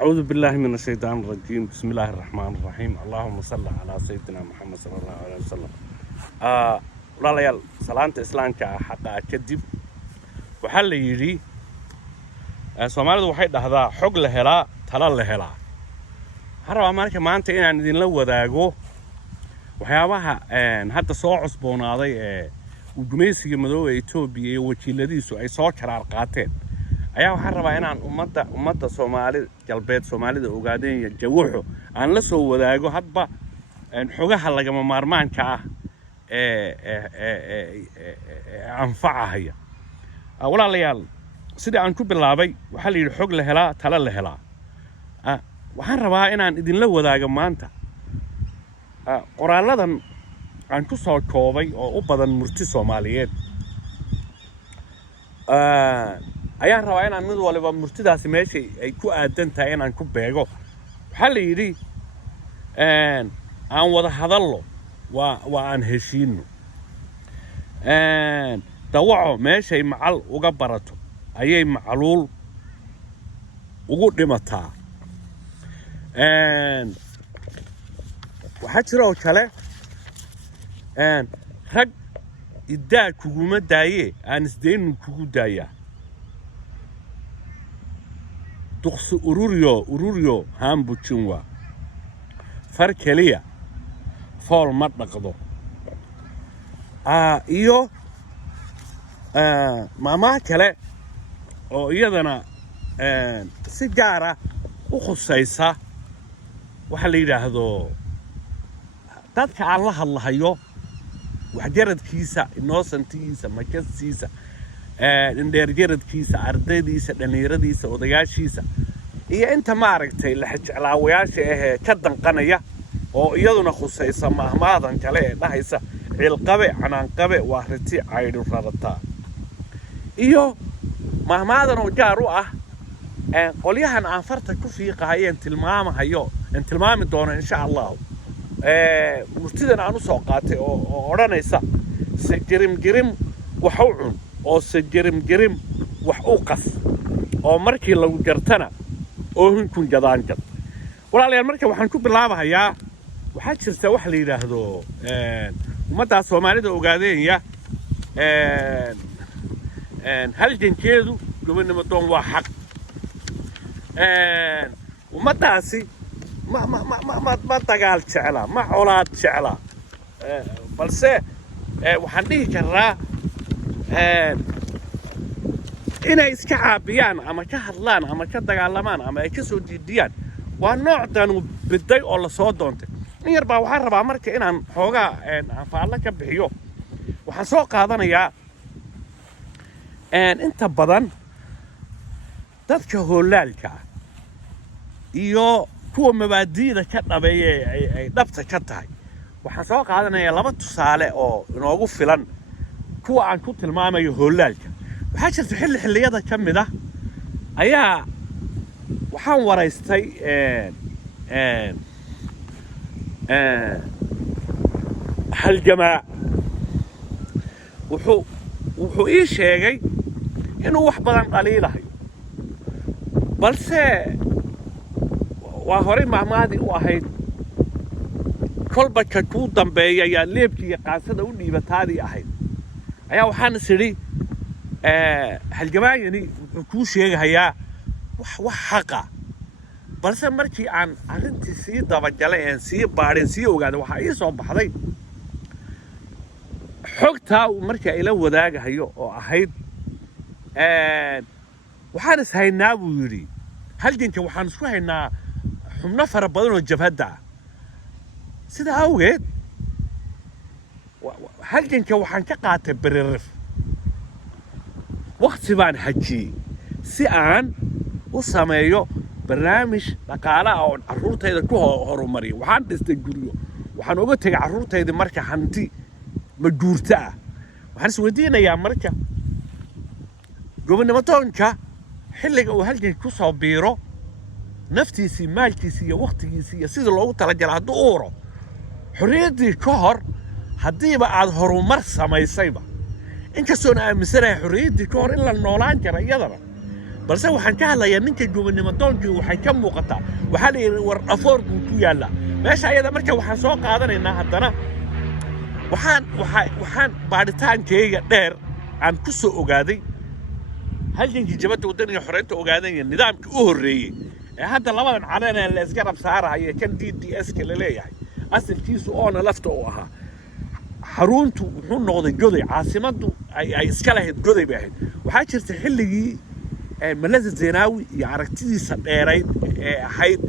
أعوذ بالله من الشيطان الرجيم بسم الله الرحمن الرحيم اللهم صل على سيدنا محمد صلى الله عليه وسلم walaalayaal salaanta islaamka xaqa kadib waxa la yiri Soomaalidu waxay dhahdaa xog la helaa tala la helaa haraba marka maanta inaan idin la wadaago waxyaabaha hadda soo cusboonaaday gumeysiga madowga Itoobiya iyo wakiiladiisu ay soo karaar qaateen ayaa waxaan rabaa inaan ummadda Soomaali galbeed Soomaalida ogaadeen jawaxo aan la soo wadaago hadba xogaha lagama maarmaanka ah anfacaya walaalayaal sida aan ku bilaabay waxa la yiri xog la helaa tala la helaa waxaan rabaa inaan idin la wadaago maanta qoraaladan aan ku soo koobay oo u badan murti Soomaaliyeed ayaan rabaa inaan mid waliba murtidaasi meeshay ay ku aadan tahay inaan ku beego waxa la yiri aan wada hadallo وأن هشينو دواعو ماشي معل وقا براتو أيي معلول وقود دمتا وحاجرو كالي خاق إداء كوكوما دايي آنسدين كوكو دايا دقس أروريو هام بوچنوا فركليا فول ما نقضو iyo maama kale oo iyadana si gaar ah u khusaysa waxa la yiraahdo dadka aan la hadlahayo wax jaradkiisa innocentiisa makasiisa indheer jaradkiisa ardaydiisa dhalinyaradiisa odayaashiisa iyo inta ma aragtay la xijlaawayaasha ka danqanaya oo iyaduna khusaysa mahmaadan kale ee dhahaysa cilqabe canaanqabe waa riti aydu rarata iyo mahmaadan oo gaar u ah qolyahan aan farta ku fiiqahayeen tilmaami doono insha Allah murtidan aan u soo qaatay oo oranaysa sajirim wax u cun oo sajirim wax u qas oo markii lagu jartana oo hinkun jadaan jad walaalayaal marka waxaan ku bilaabayaa waxaa jirta wax la yiraahdo ummadda Soomaalida ogaadeenaya halgankeedu gobonimo doon waa xaq ummaddaasi ma dagaal jecla ma colaad jecla balse waxaan dhihi karaa inay iska caabiyaan ama ka hadlaan ama ka dagaalamaan ama ay ka soo diidiyaan waa noocdan biday oo la soo doontay in yar baa waxaan rabaa marka inaan xoogaa faalla ka bixiyo waxaan soo qaadanayaa inta badan dadka hoolaalka iyo kuwa mabaadiida ka dhabeeyay ay dhabta ka tahay waxaan soo qaadanayaa laba tusaale oo inoogu filan kuwa aan ku tilmaamayo hoolaalka waxaa jirta xilliyada ka mid ah ayaa waxaan waraystay haljamaa wuxuu ii sheegay inuu wax badan dhaliilahay balse waa hore mahmaadi u ahayd kolba ka ku dambeeya yaa leebkiga qaasada u dhiibataadii ahayd ayaa waxaan isiri halgamaayani wuxuu ku sheegayaa wax xaqa balse markii aan arintii sii dabagalay aan sii baarin sii ogaaday waxa ii soo baxday xogta markii ay la wadaagayo oo ahayd waxaan is haynaa buu yiri halganka waxaan isku haynaa xubno fara badan oo jabhada sida awgeed halganka waxaan ka qaatay baririf waqti baan xajiyay si aan u sameeyo barnaamij dhaqaale oo carruurtayda ku horumariyo waxaan dhistay guriyo waxaan uga tagay carruurtayda marka hanti ma guurta ah waxaan isweydiinayaa marka gobonimo doonka xilliga uu halkan ku soo biiro naftiisii maalkiisii iyo waqtigiisii iyo sida loogu talagalay hadduu uuro xorriyaddii ka hor haddiiba aad horumar samaysayba inkastoo aan aaminsanahay xorriyaddii ka hor in la noolaan karo iyadana balse waxaan ka hadlayaa ninka gobonnimo doonkii waxay ka muuqataa waxaa la yidhi war afoor buu ku yaallaa meesha ayada marka waxaan soo qaadanaynaa haddana waxaan baadhitaankayga dheer aan ku soo ogaaday halgankii jabadda waddaniga xoreynta ogaadanya nidaamkii u horreeyey ee hadda labadan caleen la isgarab saaraya kan DDS-ka la leeyahay asalkiisu oona lafta uu ahaa xaruntu wuxuu noqday goday caasimaddu ay iska lahayd goday bay ahayd waxaa jirta xilligii Malasa Zeenaawi iyo aragtidiisa dheerayd ee ahayd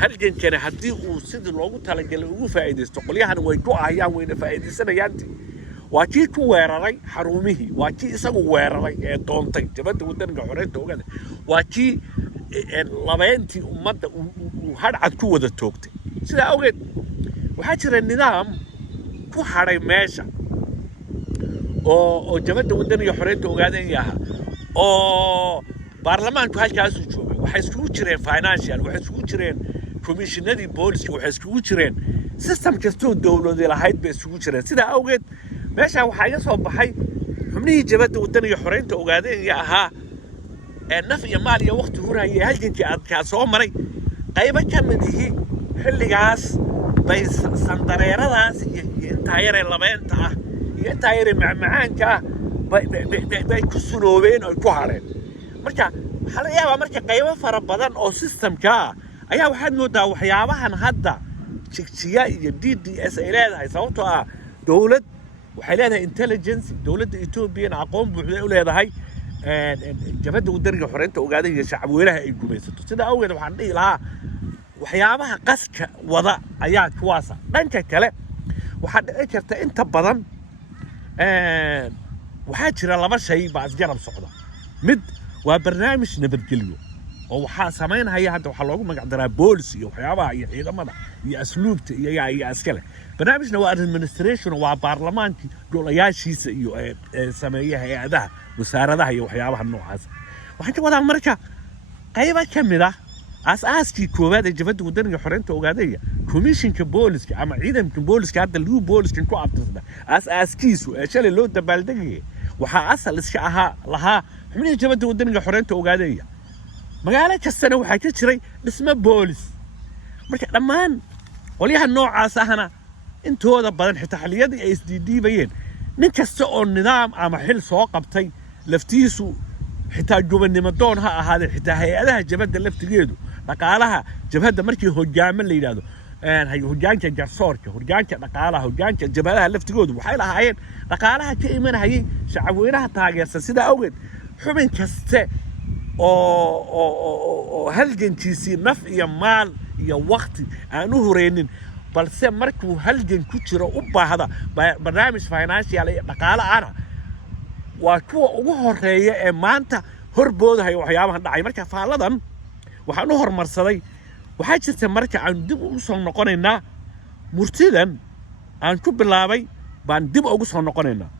halgankani haddii uu sidii loogu talagalay ugu faa'iidaysto qolyahan way ku ahayaan wayna faa'iidaysanayaanti waa kii ku weeraray xarumihii waa kii isagu weeraray ee doontay jabadda waddaniga xoreynta ogaada waa kii labeentii ummadda uu hadhcad ku wada toogtay sidaa awgeed waxaa jira nidaam ku hadhay meesha oo jabadda waddaniga xoreynta ogaadanya ahaa oo baarlamaanku halkaasuu joogay waxay iskugu jireen financial waxay iskugu jireen komishinadii booliska waxay iskugu jireen system kastoo dowladii lahayd bay iskugu jireen sidaa awgeed meesha waxaa iga soo baxay xubnihii jabadda waddaniga xoreynta ogaadanya ahaa ee naf iyo maal iyo waqti hurayay halgankii adkaa soo maray qaybo ka mid ihi xilligaas bay sandareeradaas iyo intaa yaree labeenta ah iyo intaa yaree macmacaanka ah bay ku sunoobeen oo ku hadheen marka waxaa laga yaabaa marka qaybo fara badan oo systemka ah ayaa waxaad moodaa waxyaabahan hadda jigjiga iyo DDS ay leedahay sababtoo ah dowlad waxay leedahay intelligence dowladda Ethiopian aqoon buuxda u leedahay jabadda waddaniga xoreynta ogaadaya iyo shacab weynaha ay gumaysato sidaa awgeed waxaan dhihi lahaa waxyaabaha qaska wada ayaa kuwaasa dhanka kale waxaa dhici karta inta badan waxaa jira laba shay baa isgarab socda mid waa barnaamij nabadgelyo oo waxaa samaynaya hadda waxaa loogu magac daraa boolis iyo waxyaabaha iyo ciidamada iyo asluubta iyo askale barnaamijna waa administration waa baarlamaankii golayaashiisa iyo sameeya hay-adaha wasaaradaha iyo waxyaabaha noocaas waxaan ka wadaa marka qaybo ka mid ah aasaaskii koowaad ee jabadda waddaniga xoreynta ogaadaya komishinka booliska ama ciidanka booliska hadda liu booliska ku abtirsada aasaaskiisu ee shalay loo dabaaldegayay waxaa asal iska ahaa lahaa xubnihii jabadda waddaniga xoreynta ogaadaya magaalo kastana waxaa ka jiray dhismo boolis marka dhammaan qolyaha noocaas ahna intooda badan xitaa xilliyadii ay isdiidiibayeen nin kasta oo nidaam ama xil soo qabtay laftiisu xitaa gobonnimo doon ha ahaadee xitaa hay-adaha jabadda laftigeedu dhaqaalaha jabhadda markii hogaamo la yidhaahdo hogaanka garsoorka hogaanka dhaqaalaha hogaanka jabhadaha laftigoodu waxay lahaayeen dhaqaalaha ka imanayay shacab weynaha taageersan sidaa awgeed xubin kaste oo halgankiisii naf iyo maal iyo waqti aan u horeynin balse markuu halgan ku jiro u baahda barnaamij financial iyo dhaqaale ana waa kuwa ugu horeeya ee maanta horboodahay waxyaabahan dhacay marka faaladan waxaan u hormarsaday waxaa jirta marka aan dib ugu soo noqonaynaa murtidan aan ku bilaabay baan dib ugu soo noqonaynaa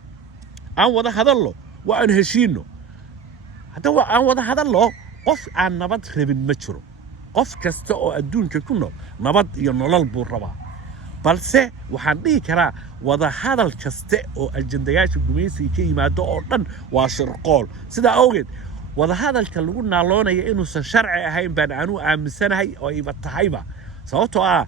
aan wada hadallo waa aan heshiino hadda waa aan wada hadallo qof aan nabad rabin ma jiro qof kasta oo adduunka ku nool nabad iyo nolol buu rabaa balse waxaan dhihi karaa wada hadal kaste oo ajandayaasha gumaysiga ka yimaado oo dhan waa shirqool sidaa awgeed wada hadalka lagu naaloonaya inuusan sharci ahayn baan aanu aaminsanahay oo iba tahayba sababtoo ah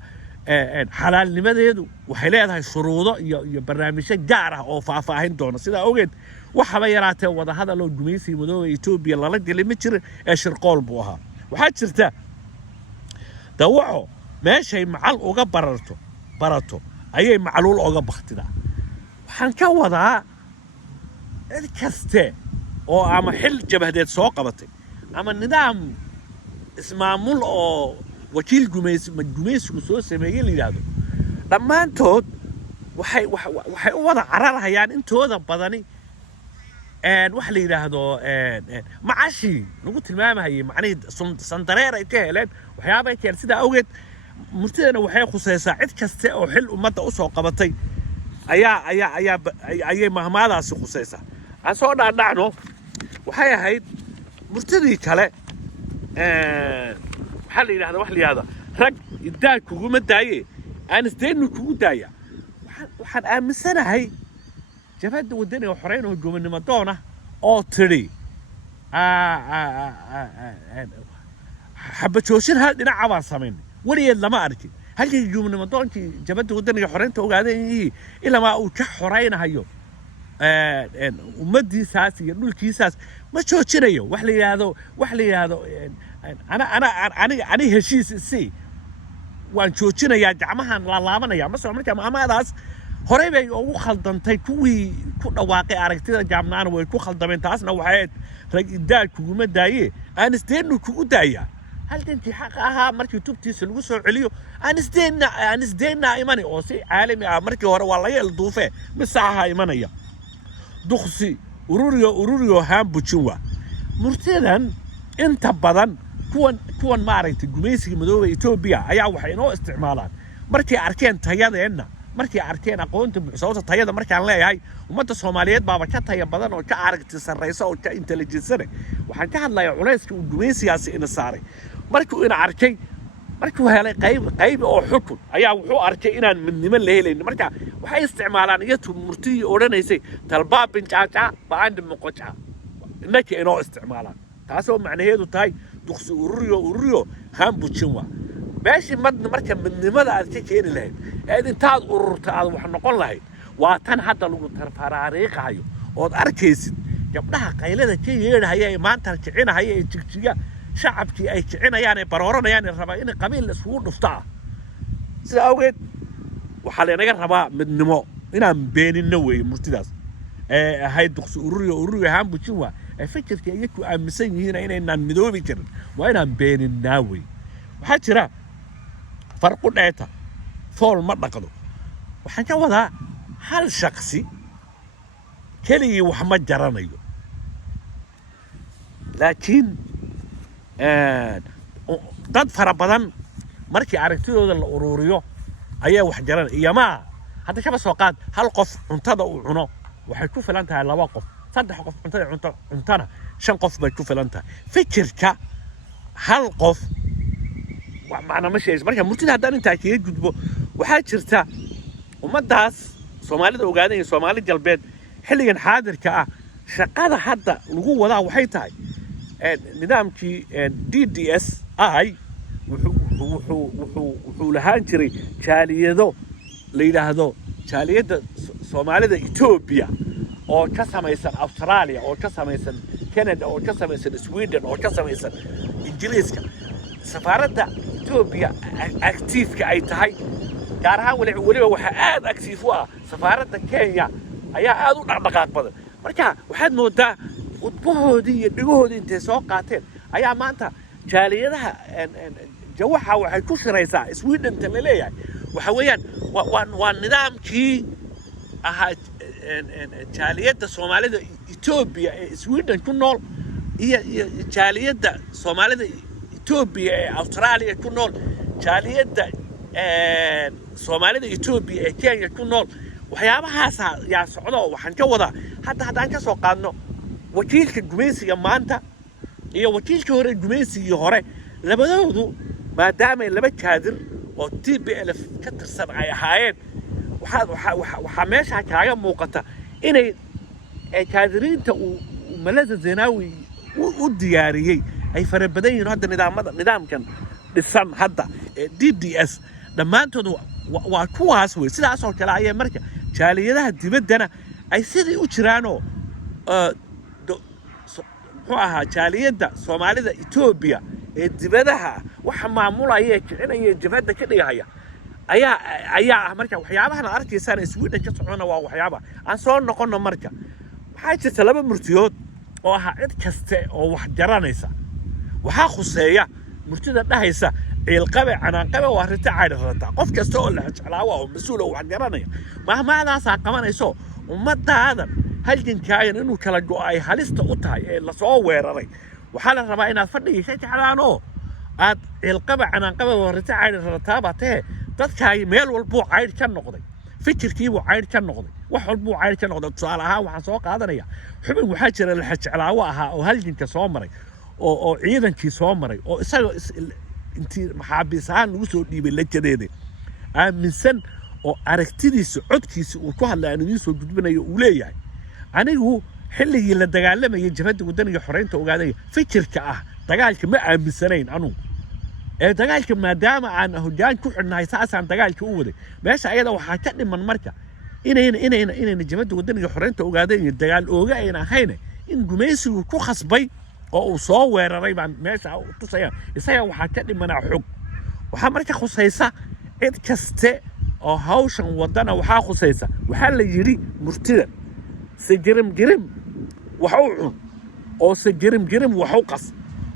xalaalnimadeedu waxay leedahay shuruudo iyo barnaamijyo gaar ah oo faahfaahin doona sidaa awgeed waxaba yaraatee wada hadal oo gumaysiga madooba Itoobiya lala gelay ma jirin ee shirqool buu ahaa waxaa jirta dawaco meeshay macal uga barato ayay macluul uga baktidaa waxaan ka wadaa cid kaste oo ama xil jabhadeed soo qabatay ama nidaam ismaamul oo wakiil gumaysigu soo sameeyay la yiraahdo dhammaantood waxay u wada cararayaan intooda badani wax la yiraahdo macashi lagu tilmaamahay macnaheed sandareer ay ka heleen waxyaabay keen sida awgeed murtidana waxay khusaysaa cid kaste oo xil ummadda u soo qabatay ayay mahmaadaasi khusaysaa aan soo dhaadhacno waxay ahayd murtidii kale waxaa la yidhahdaa wax la yidhahda rag iddaa kuguma daaye aan isdeennu kugu daaya waxaan aaminsanahay jabhadda waddaniga xoreyn oo gobonnimo doona oo tidhi حبتشوشين هاد أنا عبار سامين ولي لما أركي هل يجوا من الموضوع أنت جبت ودني حرين توقعين إلا ما أوجه حرين هيو ومدي ساسي نقول كيساس ما شو تشريو وحلي هذا أنا هشيس سي وان شو تشري جماعة لا ما نيا مثلا مركب ما هذاس هري بي أو خلطان كوي كنا واقع أركتي جامعنا ويكو خلطان تاسنا وحيد رجال كوي مداية أنا استنو كوي داية هل تنتي حقها مركب توبتي سلوسو عليو أنا استنى إيماني أوسي عالمي مركب هرا والله يلضوفه مساحة إيمانية دخسي ururiyo haan bujiwa murtidan inta badan kuwan maaragtay gumaysiga madooba Ethiopia ayaa waxay inoo isticmaalaan markii arkeen tayadeena markii arkeen aqoonta buuxsawta tayada markaan leeyahay ummadda Soomaaliyeed baaba ka taya badan oo ka aragti sarreysa oo ka intelligence waxaan ka hadlayaa culayska uu gumaysigaasi ina saaray markii ina arkay markuu helay qayb oo xukun ayaa wuxuu arkay inaan midnimo la helayn marka waxay isticmaalaan iyadu murtii odhanaysay talbaab bin jaaja baan muqaca innaka inoo isticmaalaan taasoo macnaheedu tahay duqsi ururiyo haan bujinwa baashi marka midnimada aad ka keeni lahayd ee intaad ururta aad wax noqon lahayd waa tan hadda lagu tarfaraariiqayo oo arkaysid gabdhaha qaylada ka yeedhaya ee maanta kicinaya ee jigjiga shacabkii ay kicinayaan ee barooranayaan ee rabaa in qabiil isugu dhuftaa sida awgeed waxa la inaga rabaa midnimo inaan beenino weey murtidaas hay duqsi ururiyo haan bujinwa ay fikirkii iyagu aaminsan yihiin inaan midoobi karin waa inaan beeninaa weey waxa jira farqu dheeta fool ma dhaqdo waxaan ka wadaa hal shakhsi keligii wax ma jaranayo laakiin dad fara badan markii aragtidooda la ururiyo ayaa wax jaran iyama hadda shaba soo qaad hal qof cuntada uu cuno waxay ku filan tahay laba qof saddex qof cuntana shan qof bay ku filan tahay fikirka hal qof wax macna ma sheeys marka murtida haddaan inta kaga gudbo waxaa jirta ummadaas Soomaalida ogaadeen Soomaali galbeed xilligan xaadirka ah shaqada hadda lagu wadaa waxay tahay nidaamkii DDS ay wuxuu lahaan jiray jaaliyado la yiraahdo jaaliyada Soomaalida Ethiopia oo ka samaysan Australia oo ka samaysan Canada oo ka samaysan Sweden oo ka samaysan Ingiriiska safaaradda Ethiopia active-ka ay tahay gaar ahaan waliba waxa aad active u ah safaaradda Kenya ayaa aad u dhaqdhaqaaq badan marka waxaad moodaa udbahoodii iyo dhigahoodii intay soo qaateen ayaa maanta jaaliyadaha jawaxa waxay ku shiraysaa Sweden tan la leeyahay waxa weeyaan waa nidaamkii ahaa jaaliyada Soomaalida Ethiopia ee Sweden ku nool iyo jaaliyada Soomaalida Ethiopia ee Australia ku nool jaaliyada Soomaalida Ethiopia ee Kenya ku nool waxyaabahaas yaa socdo waxaan ka wadaa haddaan ka soo qaadno wakiilka gumaysiga maanta iyo wakiilka hore gumaysigii hore labadoodu maadaama laba kaadir oo TPLF ka tirsan ay ahaayeen waxa meesha kaaga muuqata inay kaadiriinta uu Malaza Zenawi u diyaariyay ay farabadan yihiin hadda nidaamkan dhisan hadda DDS dhammaantoodu waa kuwaas weey sidaas oo kale ayay marka jaaliyadaha dibaddana ay sidii u jiraanoo muxuu ahaa jaaliyada Soomaalida Ethiopia ee dibadaha waxa maamulaya kicinaya jabhada ka dhigaya ayaa marka waxyaabaha la arkaysana Sweden ka socona waa waxyaaba aan soo noqono marka waxaa jirta laba murtiyood oo ah cid kaste oo wax jaranaysa waxa khuseeya murtida dhahaysa ciilqabe canaanqabe waa rinta caadhirata qof kasta oo la jeclaawa oo mas'uul oo wax garanaya mahmaadaas qabanayso ummadaadan halgankaayan inuu kala go'ay halista u tahay ee la soo weeraray waxa la rabaa inaad fadhiga ka jeclaano aad ciilqabe canaanqabe waa rinta caadhirata baatee dadkaaga meel walba cayd ka noqday fikirkiibu cayd ka noqday wax walba cayd ka noqday tusaale ahaan waxaan soo qaadanaya xubin waxaa jira la jeclaawo ahaa oo halganka soo maray oo ciidankii soo maray oo isaga intii maxaabiisahan lagu soo dhiibay la jadeeday aaminsan oo aragtidiisa codkiisa uu ku hadlay aan idin soo gudbinayo uu leeyahay anigu xilligii la dagaalamaya jabhadda wadaniga xoreynta ogaadaya fikirka ah dagaalka ma aaminsanayn anu ee dagaalka maadaama aan hoggaan ku xidhnahay saasaan dagaalka u waday meesha ayada waxaa ka dhiman marka inayna jabhadda wadaniga xoreynta ogaadaya dagaal ooga ayna ahayn in gumaysigu ku khasbay oo uu soo weeraray baan meesha tusaya isaga waxaa ka dhimanaa xog waxaa marka khusaysa cid kaste oo hawshan wadana waxaa khusaysa waxaa la yidhi murtida سجرم وحوعن أو سجرم وحو قص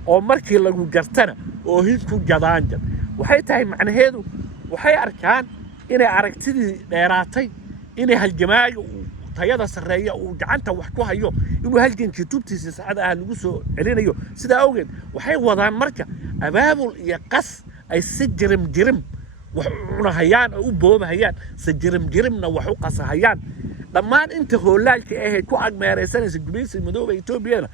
أو مركي لغو جرتنا أو هيكو جدانجد وحي تاي معنى هيدو وحي أركان إني عرقتدي ديراتي إني هالجماعي وطيادة سرية وجعنتا وحكوها يو إنو هالجن كتوبتي سعادة أهلوسو علينا يو سيدا أوغن وحي وضان مركا أبابل يقص أي سجرم وحونا هيان أو بوم هيان سجرمنا وحو قص هيان لما انت هولالك ايه كو اغميريسان سجبيس مدوبه ايتوبيا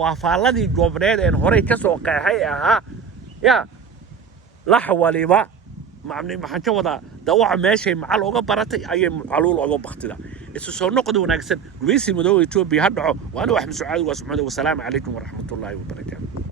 وفالدي جوبريد ان هوري كسو قيحي اها يا لا حواليبا معمني maxaan ka wada dawac meeshay macal uga baratay ayay macaluul uga baqtida isu soo noqdo wanaagsan gubeysi madoow Ethiopia ha dhaco waana wax masuucaad wa salaam alaykum wa rahmatullahi wa barakatuh